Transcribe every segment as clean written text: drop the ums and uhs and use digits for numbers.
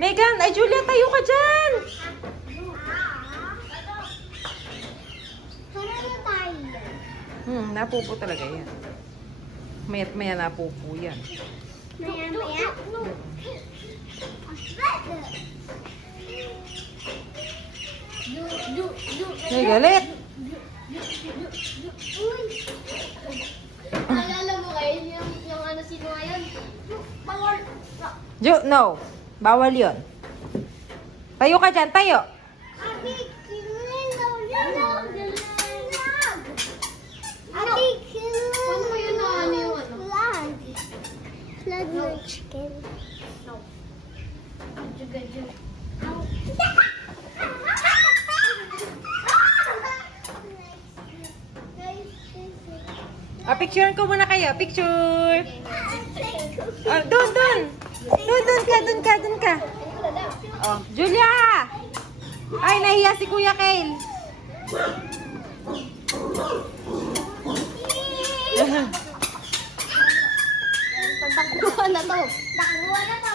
Megan, ay Julia, tayo ka dyan! Napupo talaga yan. Maya't maya napupo yan. Maya-maya? Ay, galit! Naalala mo kayo yung ano sino ngayon? Bawal. No. Bawal yun. Tayo ka dyan, tayo. Paano mo yun na ano yung ano? Flag ng chicken. No. Gadyo. Picturean ko muna kayo. Picture! Doon ka. Doon ka. Oh, Julia! Ay, nahiya si Kuya Kale. Takbuhan na to. Takbuhan na to.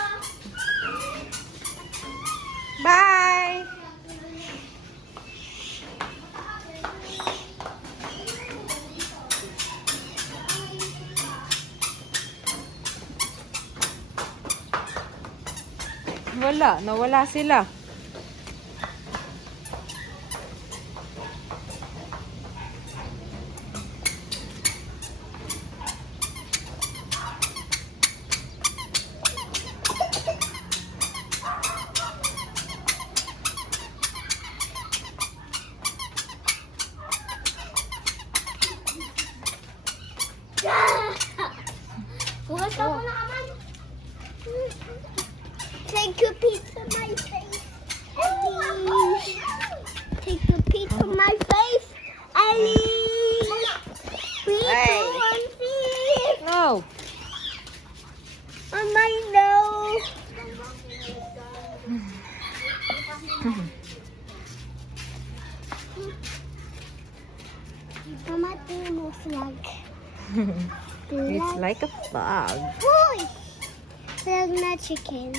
Bye! Nawala sila. Bukas ka muna kaman. Take a piece of my face. Ellie. Take a piece of my face. Ellie. Piece Hey. of my face. No. On my nose. Mama, mo flag. It's like a flag. Boy! Flag na chicken.